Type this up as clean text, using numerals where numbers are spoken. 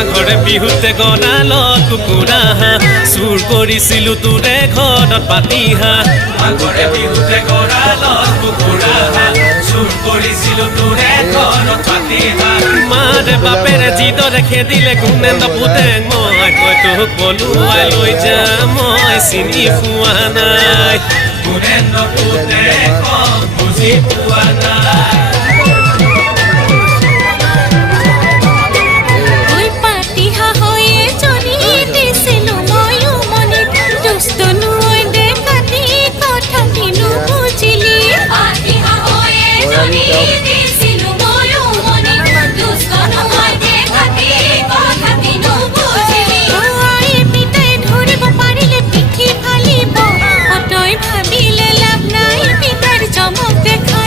মাঘৰে বিহুতে গড়ালত কুকুৰা হাঁহ চুৰ কৰিছিলো তোৰে ঘৰত পাতি হাঁহ মাঘৰে বিহুতে গড়ালত কুকুৰা হাঁহ চুৰ কৰিছিলো তোৰে ঘৰত পাতি হাঁহ মাৰে বাপেৰে যিদৰে খেদিলে কোনে নপুতে মই তোক বলুৱাই লৈ যাম মই চিনি পোৱা নাই কোনে নপুতে বুজি পোৱা নাই দেখা